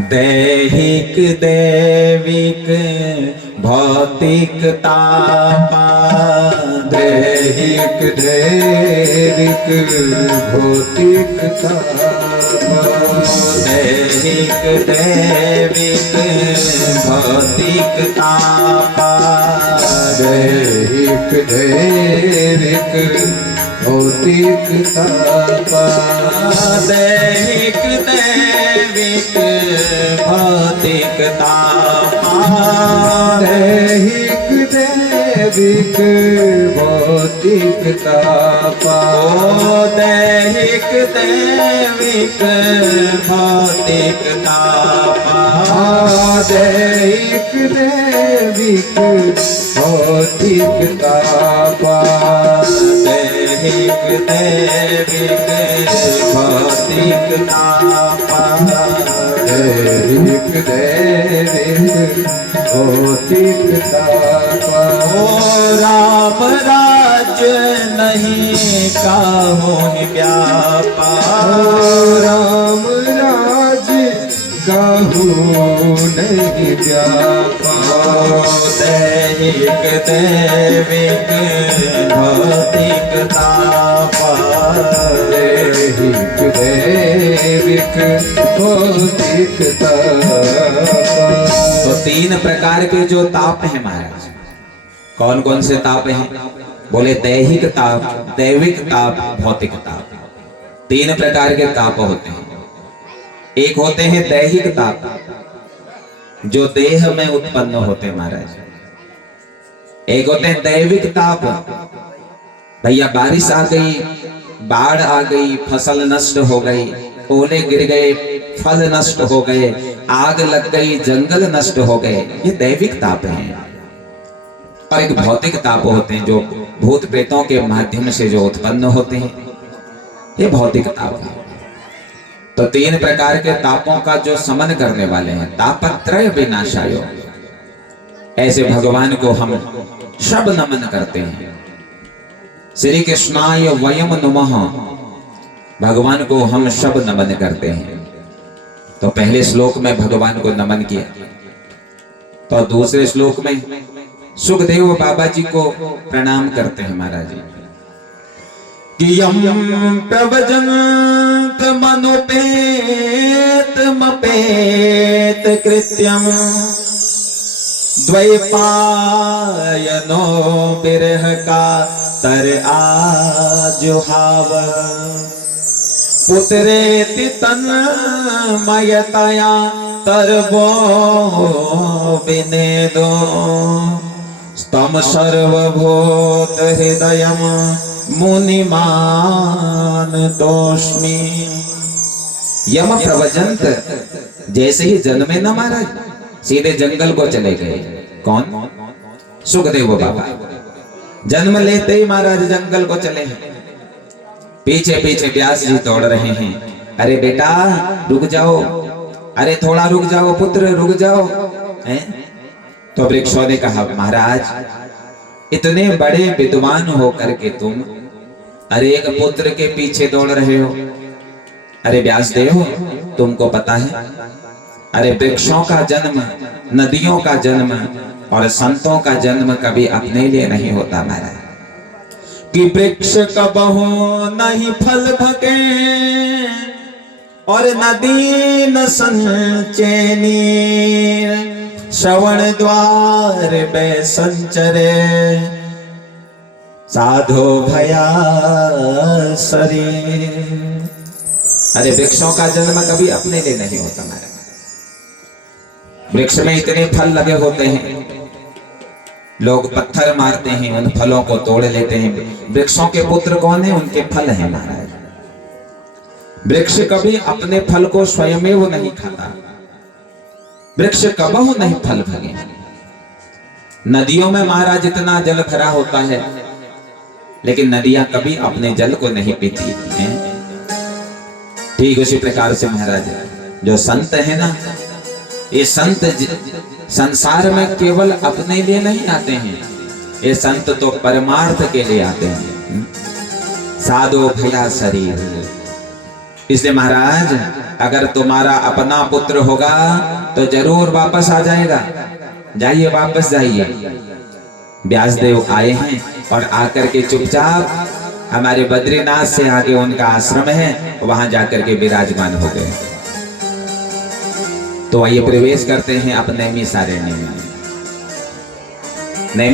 दैहिक दैविक भौतिक तापा, दैहिक दैविक भौतिक तापा, दैहिक दैविक भौतिक तापा, दैहिक दैविक भौतिक तापा, दैहिक दैविक भौतिक तापा, दैहिक दैविक भौतिक तापा, दैहिक दैविक भौतिक तापा, दैहिक दैविक भौतिक तापा, दैहिक दैविक भौतिक तापा, दैहिक दैविक भौतिक तापा। ओ राम राज्य नहीं काहू व्यापा, राम राज काहू नहीं व्यापा, दैहिक दैविक भौतिक तापा, दैहिक दैविक भौतिक तापा। तो तीन प्रकार के जो ताप हैं महाराज, कौन कौन से ताप हैं? बोले दैहिक ताप, दैविक ताप, भौतिक ताप। तीन प्रकार के ताप होते हैं। एक होते हैं दैहिक ताप, जो देह में उत्पन्न होते हैं महाराज। एक होते हैं दैविक ताप, भैया बारिश आ गई, बाढ़ आ गई, फसल नष्ट हो गई, ओले गिर गए, फल नष्ट हो गए, आग लग गई, जंगल नष्ट हो गए, ये दैविक ताप हैं। और एक भौतिक ताप होते हैं जो भूत प्रेतों के माध्यम से जो उत्पन्न होते हैं, ये भौतिक ताप है। तो तीन प्रकार के तापों का जो समन करने वाले हैं, तापत्रय विनाशाय, ऐसे भगवान को हम शब नमन करते हैं। श्री कृष्णाय वयम नमः, भगवान को हम शब नमन करते हैं। तो पहले श्लोक में भगवान को नमन किया, तो दूसरे श्लोक में सुखदेव बाबा जी को प्रणाम करते हैं महाराज जी कि यम प्रवजंत मनुपेत मपेत कृत्यम द्वैपायनो बिरह का तर आजुहाव पुत्रेति तन्मयतया तरबो विनेदो स्तम सर्वभूत हृदयम मुनिमान तोष्मि। यम प्रवजंत, जैसे ही जन्मे न महाराज, सीधे जंगल को चले गए। कौन? सुखदेव बाबा। जन्म लेते ही महाराज जंगल को चले हैं। पीछे पीछे व्यास जी दौड़ रहे हैं। अरे बेटा रुक जाओ, अरे थोड़ा रुक जाओ पुत्र, रुक जाओ। तो वृक्षों ने कहा महाराज, इतने बड़े विद्वान होकर के तुम अरे एक पुत्र के पीछे दौड़ रहे हो। अरे व्यासदेव, तुमको पता है, अरे वृक्षों का जन्म, नदियों का जन्म और संतों का जन्म कभी अपने लिए नहीं होता महाराज। कि वृक्ष कबहु नहीं फल भके और नदी न संचेनी, श्रवण द्वार पे संचरे साधो भया शरीर। अरे वृक्षों का जन्म कभी अपने लिए नहीं होता महाराज। वृक्ष में इतने फल लगे होते हैं, लोग पत्थर मारते हैं, उन फलों को तोड़ लेते हैं। वृक्षों के पुत्र कौन है? उनके फल हैं महाराज। वृक्ष कभी अपने फल को स्वयमेव नहीं खाता। वृक्ष कबहु नहीं फल भगे। नदियों में महाराज इतना जल भरा होता है, लेकिन नदियां कभी अपने जल को नहीं पीती हैं। ठीक उसी प्रकार से महाराज जो संत है ना, ये संत संसार में केवल अपने लिए नहीं आते हैं, ये संत तो परमार्थ के लिए आते हैं। साधो भया शरीर। इसलिए महाराज अगर तुम्हारा अपना पुत्र होगा तो जरूर वापस आ जाएगा। जाइए, वापस जाइए। व्यासदेव आए हैं और आकर के चुपचाप हमारे बद्रीनाथ से आगे उनका आश्रम है, वहां जाकर के विराजमान हो गए। तो आइए प्रवेश करते हैं अपने नैमिषारण्य में।